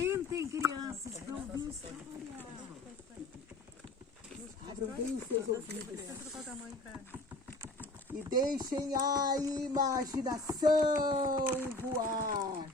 Sentem, crianças, para ouvir história. Abram bem os seus ouvidos. E deixem a imaginação voar.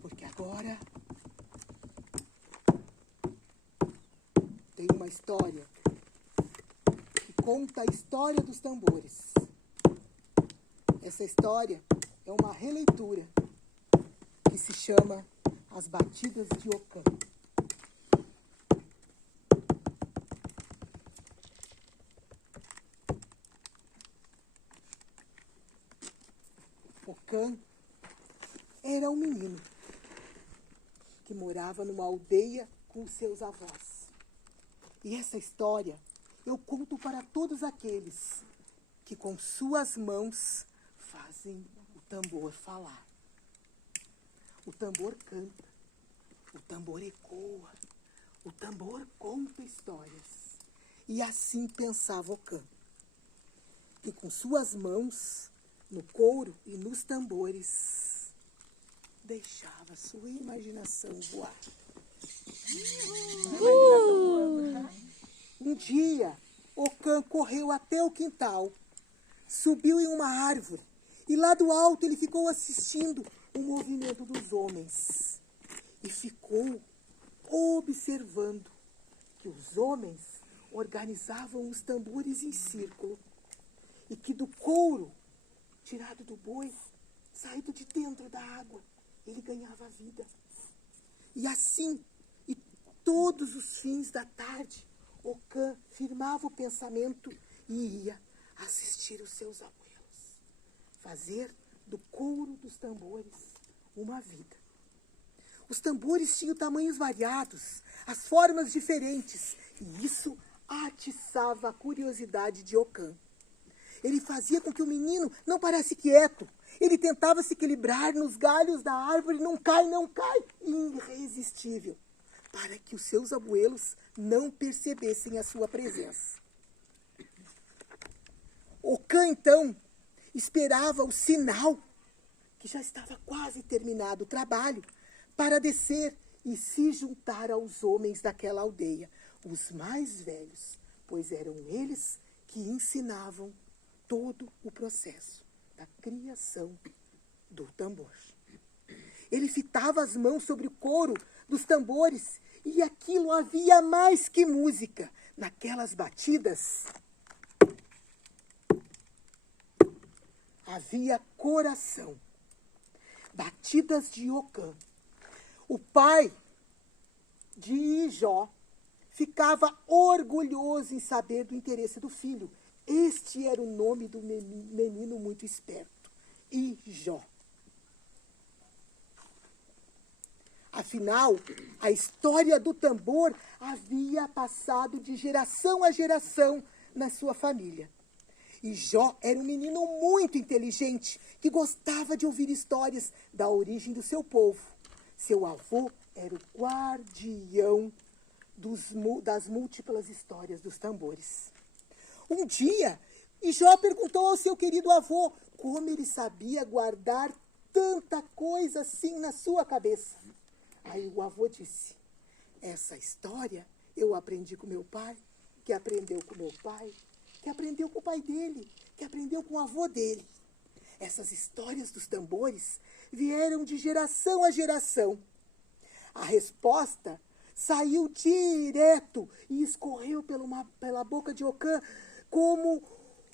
Porque agora tem uma história que conta a história dos tambores. Essa história é uma releitura que se chama As Batidas de Ocã. Ocã era um menino que morava numa aldeia com os seus avós. E essa história eu conto para todos aqueles que com suas mãos fazem o tambor falar. O tambor canta, o tambor ecoa, o tambor conta histórias. E assim pensava Ocã, que com suas mãos, no couro e nos tambores, deixava sua imaginação voar. Um dia, Ocã correu até o quintal, subiu em uma árvore e lá do alto ele ficou assistindo o movimento dos homens e ficou observando que os homens organizavam os tambores em círculo e que do couro tirado do boi, saído de dentro da água, ele ganhava vida. E assim, e todos os fins da tarde, Ocã firmava o pensamento e ia assistir os seus abuelos, fazer do couro dos tambores uma vida. Os tambores tinham tamanhos variados, as formas diferentes, e isso atiçava a curiosidade de Ocã. Ele fazia com que o menino não parasse quieto. Ele tentava se equilibrar nos galhos da árvore, não cai, irresistível, para que os seus abuelos não percebessem a sua presença. Ocã, então, esperava o sinal, que já estava quase terminado o trabalho, para descer e se juntar aos homens daquela aldeia, os mais velhos, pois eram eles que ensinavam todo o processo da criação do tambor. Ele fitava as mãos sobre o couro dos tambores e aquilo havia mais que música. Naquelas batidas havia coração. Batidas de Ocã. O pai de Ijó ficava orgulhoso em saber do interesse do filho. Este era o nome do menino muito esperto, Ijó. Afinal, a história do tambor havia passado de geração a geração na sua família. Ijó era um menino muito inteligente, que gostava de ouvir histórias da origem do seu povo. Seu avô era o guardião das múltiplas histórias dos tambores. Um dia, Ijó perguntou ao seu querido avô como ele sabia guardar tanta coisa assim na sua cabeça. Aí o avô disse: essa história eu aprendi com meu pai, que aprendeu com meu pai, que aprendeu com o pai dele, que aprendeu com o avô dele. Essas histórias dos tambores vieram de geração a geração. A resposta saiu direto e escorreu pela boca de Ocã como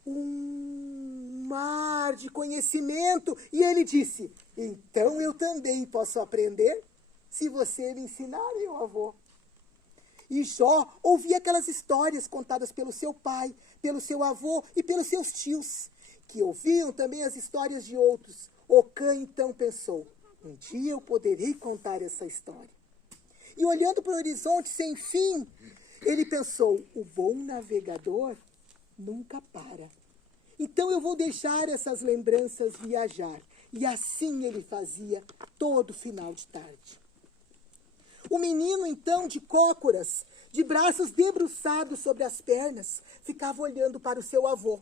um mar de conhecimento. E ele disse: então eu também posso aprender, se você me ensinar, meu avô. E Jó ouvia aquelas histórias contadas pelo seu pai, pelo seu avô e pelos seus tios, que ouviam também as histórias de outros. Ocã então pensou: um dia eu poderei contar essa história. E olhando para o horizonte sem fim, ele pensou: o bom navegador nunca para. Então eu vou deixar essas lembranças viajar. E assim ele fazia todo final de tarde. O menino, então, de cócoras, de braços debruçados sobre as pernas, ficava olhando para o seu avô,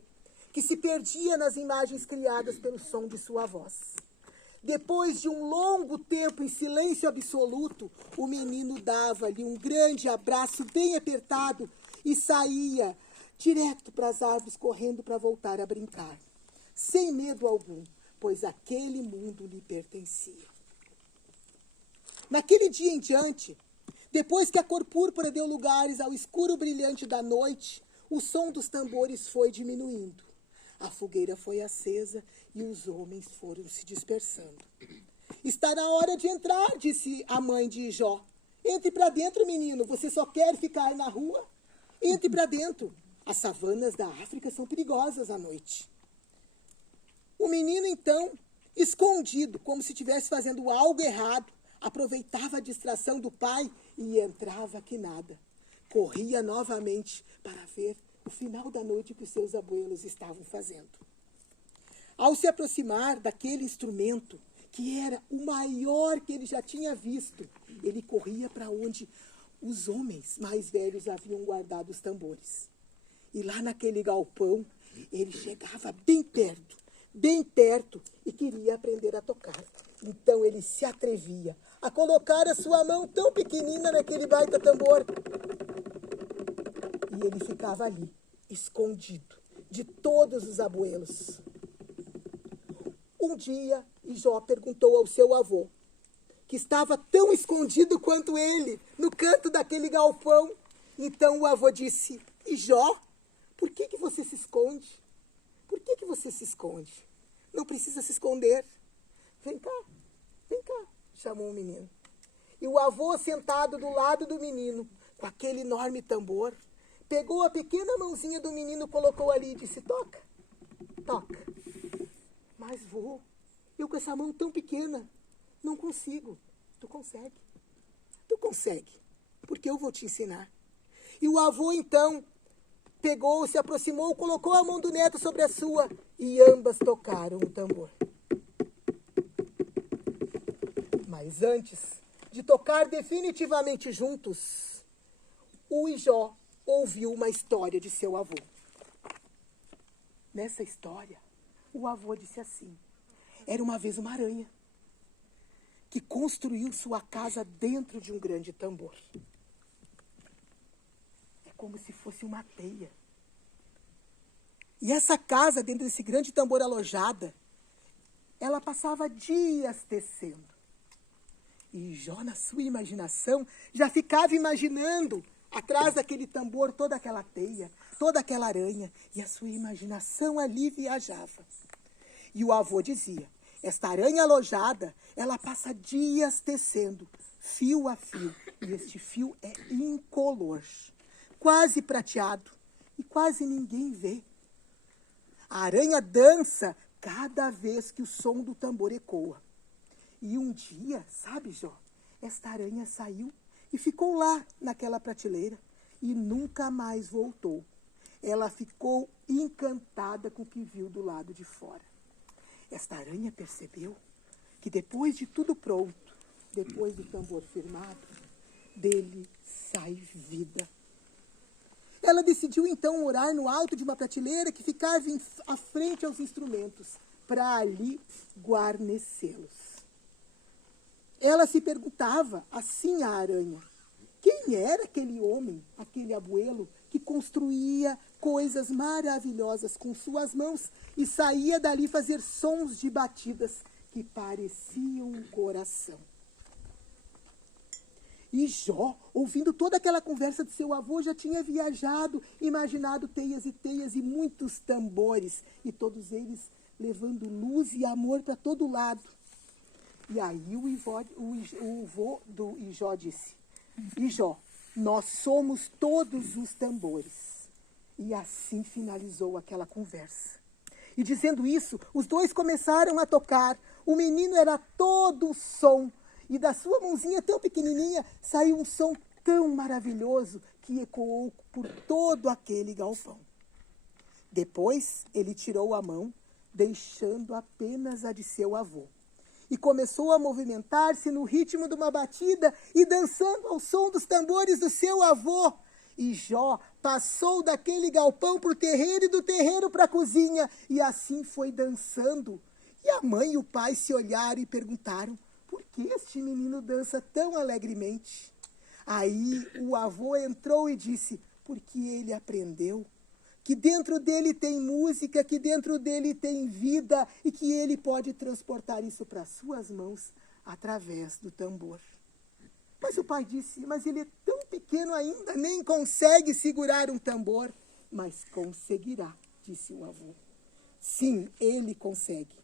que se perdia nas imagens criadas pelo som de sua voz. Depois de um longo tempo em silêncio absoluto, o menino dava-lhe um grande abraço bem apertado e saía direto para as árvores correndo para voltar a brincar, sem medo algum, pois aquele mundo lhe pertencia. Naquele dia em diante, depois que a cor púrpura deu lugares ao escuro brilhante da noite, o som dos tambores foi diminuindo. A fogueira foi acesa e os homens foram se dispersando. Está na hora de entrar, disse a mãe de Jó. Entre para dentro, menino, você só quer ficar na rua? Entre para dentro. As savanas da África são perigosas à noite. O menino, então, escondido, como se estivesse fazendo algo errado, aproveitava a distração do pai e entrava que nada. Corria novamente para ver o final da noite que os seus abuelos estavam fazendo. Ao se aproximar daquele instrumento, que era o maior que ele já tinha visto, ele corria para onde os homens mais velhos haviam guardado os tambores. E lá naquele galpão, ele chegava bem perto, e queria aprender a tocar. Então ele se atrevia a colocar a sua mão tão pequenina naquele baita tambor. E ele ficava ali, escondido de todos os abuelos. Um dia, Jó perguntou ao seu avô, que estava tão escondido quanto ele, no canto daquele galpão. Então o avô disse, Jó, por que você se esconde? Por que você se esconde? Não precisa se esconder. Vem cá, chamou o menino. E o avô, sentado do lado do menino, com aquele enorme tambor, pegou a pequena mãozinha do menino, colocou ali e disse, toca. Mas vô, eu com essa mão tão pequena, não consigo. Tu consegue. Tu consegue, porque eu vou te ensinar. E o avô, então, pegou, se aproximou, colocou a mão do neto sobre a sua e ambas tocaram o tambor. Mas antes de tocar definitivamente juntos, o Jó ouviu uma história de seu avô. Nessa história, o avô disse assim, era uma vez uma aranha que construiu sua casa dentro de um grande tambor. É como se fosse uma teia. E essa casa, dentro desse grande tambor alojada, ela passava dias tecendo. E Jó, na sua imaginação, já ficava imaginando, atrás daquele tambor, toda aquela teia, toda aquela aranha. E a sua imaginação ali viajava. E o avô dizia, esta aranha alojada, ela passa dias tecendo, fio a fio. E este fio é incolor, quase prateado. E quase ninguém vê. A aranha dança cada vez que o som do tambor ecoa. E um dia, sabe, Jó, esta aranha saiu e ficou lá naquela prateleira e nunca mais voltou. Ela ficou encantada com o que viu do lado de fora. Esta aranha percebeu que depois de tudo pronto, depois do tambor firmado, dele sai vida. Ela decidiu então morar no alto de uma prateleira que ficava à frente aos instrumentos, para ali guarnecê-los. Ela se perguntava, assim a aranha, quem era aquele homem, aquele abuelo, que construía coisas maravilhosas com suas mãos e saía dali fazer sons de batidas que pareciam um coração. E Jó, ouvindo toda aquela conversa de seu avô, já tinha viajado, imaginado teias e muitos tambores, e todos eles levando luz e amor para todo lado. E aí o avô do Jó disse, Jó, nós somos todos os tambores. E assim finalizou aquela conversa. E dizendo isso, os dois começaram a tocar. O menino era todo som. E da sua mãozinha tão pequenininha saiu um som tão maravilhoso que ecoou por todo aquele galpão. Depois ele tirou a mão, deixando apenas a de seu avô. E começou a movimentar-se no ritmo de uma batida e dançando ao som dos tambores do seu avô. E Jó passou daquele galpão para o terreiro e do terreiro para a cozinha. E assim foi dançando E a mãe e o pai se olharam e perguntaram: por que este menino dança tão alegremente? Aí o avô entrou e disse: porque ele aprendeu que dentro dele tem música, que dentro dele tem vida e que ele pode transportar isso para suas mãos através do tambor. Mas o pai disse: mas ele é tão pequeno ainda, nem consegue segurar um tambor. Mas conseguirá, disse o avô. Sim, ele consegue.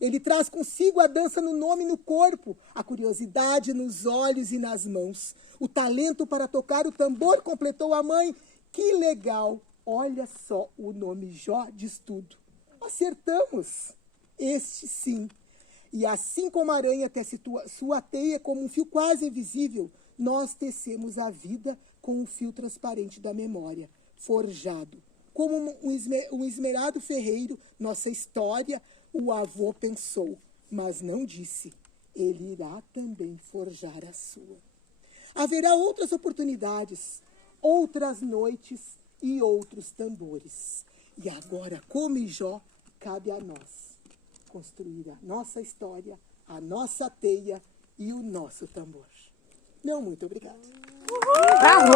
Ele traz consigo a dança no nome e no corpo, a curiosidade nos olhos e nas mãos. O talento para tocar o tambor, completou a mãe. Que legal! Olha só, o nome Jó diz tudo. Acertamos. Este sim. E assim como a aranha tece sua teia como um fio quase invisível, nós tecemos a vida com um fio transparente da memória, forjado. Como um esmerado ferreiro, nossa história, o avô pensou, mas não disse. Ele irá também forjar a sua. Haverá outras oportunidades, outras noites e outros tambores. E agora, como em Jó, cabe a nós construir a nossa história, a nossa teia e o nosso tambor. Não, muito obrigado. Bravo!